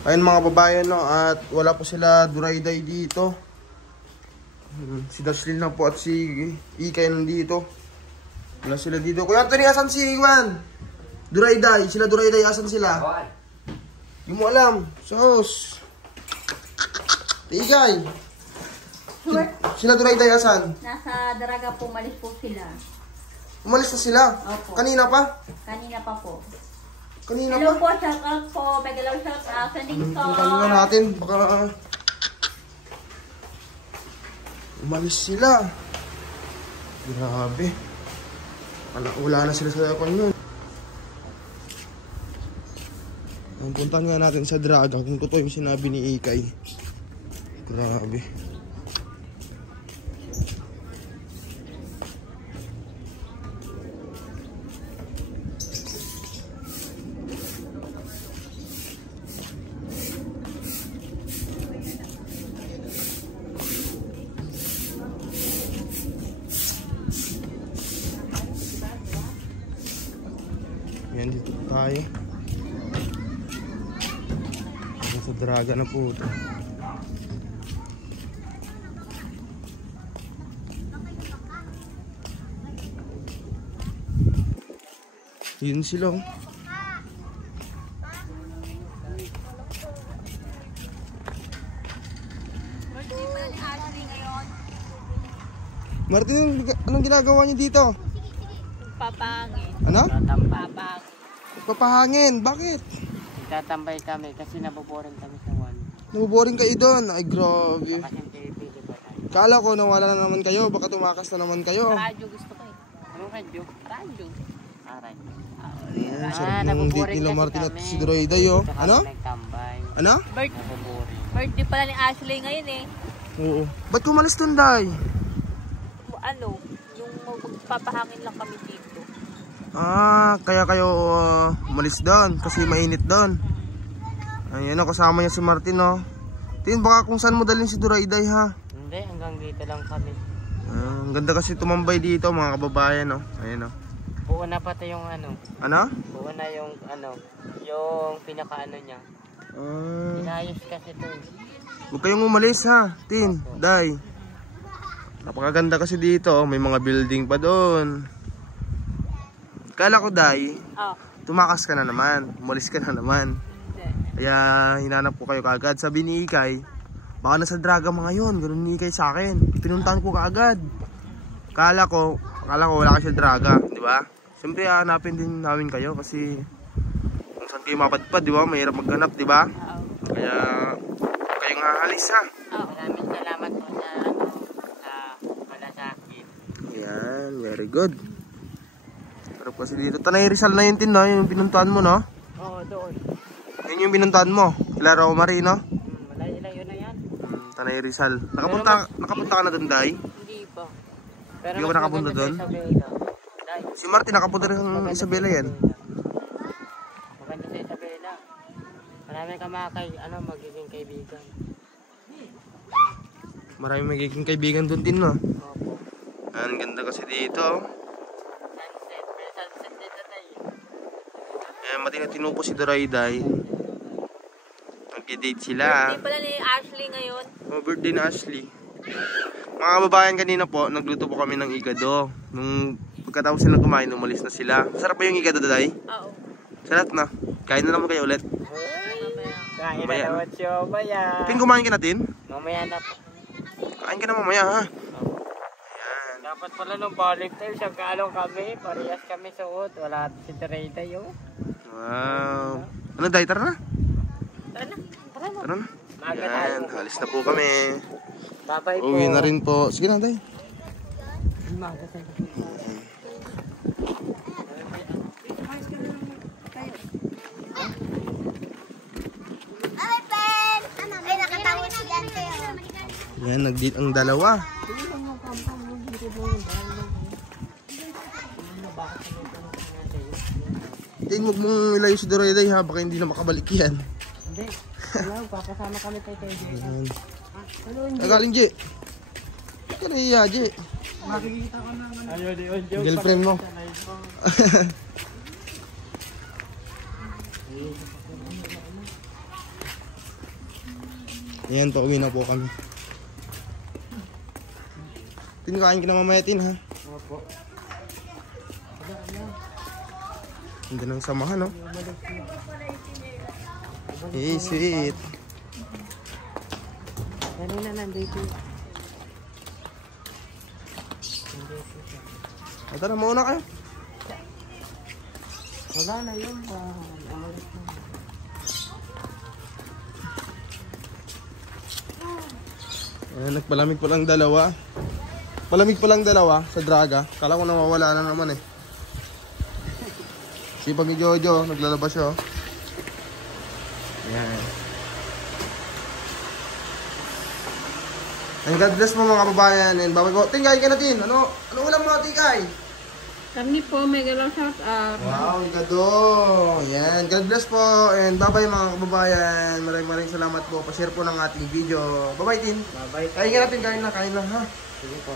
Ayun mga babayan, no, at wala po sila Durayday dito. Si Dashlin lang po at si Ikay nandito. Wala sila dito. Kuya Anthony, asan si Iwan? Durayday, sila Durayday, asan sila? Hindi mo alam. Sos. Ikay. Sila Durayday, asan? Nasa Daraga po, umalis po sila. Umalis na sila? Opo. Kanina pa? Kanina pa po. Kanina Hello pa? po, shout out po. Pagalaw shout out. Sending star. Puntahan nga natin, baka umalis sila. Grabe. Wala na sila sa kanya. Puntahan nga natin sa Draga kung totoo yung sinabi ni Ikay. Grabe. Yan, dito tayo. Sa Draga na po ito. Yun sila. Martin, anong ginagawa niyo dito? Papangin. Ano? Papangin. Papahangin. Bakit? Tatambay kami kasi naboboring kami sa one. Naboboring kayo doon. Ay, grabe. Kasi pili ba tayo? Kala ko nawala na naman kayo. Baka tumakas na naman kayo. Radyo gusto ko eh. Anong radyo? Radyo. Radyo. Sarap ng date nila Martin at si Durayday, oh. Ano? Nagtambay. Ano? Naboboring. Birthday pala ni Ashley ngayon eh. Oo. Ba't kumalis doon, Day? Ano, yung magpapahangin lang kami dito. Ah, kaya kayo umalis doon kasi mainit doon. Ayun, kasama niya si Martin, oh. Tin, baka kung saan mo dalhin si Durayday, ha? Hindi, hanggang dito lang kami. Ang ganda kasi tumambay dito, mga kababayan, oh. Ayun, oh. Buo na pati yung ano. Ano? Buo na yung ano, yung pinaka-ano niya. Inayos kasi ito. Huwag kayong umalis, ha, Tin, Day. Napakaganda kasi dito, oh. May mga building pa doon. Kala ko, Day, tumakas ka na naman, umalis ka na naman. Kaya hinanap ko kayo kaagad. Sabi ni Ikay, baka nasa Draga mga yun. Ganun ni Ikay sa akin. Pinuntahan ko kaagad. Kala ko wala kayo sa Draga, di ba? Siyempre hanapin din namin kayo kasi kung saan kayo mapadpad, di ba? Mahirap maghanap, di ba? Kaya kayo nga halis, ha? Maraming salamat po sa malasakit. Yan, very good. Pero kasi dito, Tanay Rizal na yun, Tin, no? Yung pinuntahan mo, no? Oo, doon. Yun yung pinuntahan mo, Kila Romary, no? Malayo lang yun na yan. Tanay Rizal. Nakapunta ka na doon, Day? Hindi pa. Pero Hindi ka ba nakapunta doon? Si Martin nakapunta rin sa Isabela yan. Maganda sa Isabela. Marami ka magiging kaibigan. Marami magiging kaibigan doon din, no? Opo. Ang ganda kasi dito. Sunset. May sunset dito tayo. Ayan, matino po si Durayday. Nag-date sila. Birthday pala ni Ashley ngayon. Oh, birthday na Ashley. Mga kababayan, kanina po, nagluto po kami ng igado. Nung pagkatapos sila kumain, umalis na sila. Masarap pa yung igado, Day? Oo. Sarap na. Kain na naman kayo ulit. Kain na naman siya, maya. Tin, kumain ka na, Tin? Mamaya na po. Kain ka na mamaya, ha? Ayan. Dapat pala nung balik tayo, siyang kalong kami. Parehas kami suot. Wala si Teresa yun. Wow. Ano, Day? Tara na. Tara na. Ayan, halis na po kami. Bye-bye po. Uwi na rin po. Sige na, Day. Yan, nag-date ang dalawa. Tin, huwag mong ilayo si Durayday, ha? Baka hindi na makabalik yan. Hindi. Wala, papasama kami kay Teddy. Nagaling, G. Ito na iya, G. Makikita ko na. Ayaw di on joke. Girlfriend mo. Ayan, pauwi na po kami. Tin, kain ka na mamaya, Tin, ha? Opo. Hindi nang samahan, no? Hey, sweet. Kanina nandito. Ito na, mauna kayo. Wala na yun. Ayan, nagpalamig pa lang dalawa. Palamig pa lang dalawa sa draga. Kala ko nawawala na naman eh. Sipag ni Jojo, naglalabas siya. Ayan. And God bless mo mga kababayan. And babay po. Tingay ka natin. Ano ulam mo, Tikay? Kami po, may galaw shout out. Wow, igado. Ayan. God bless po. And babay mga kababayan. Maraming salamat po. Pa-share po ng ating video. Babay, Tin. Bye-bye. Kain ka natin. Kain na, ha? Sige po.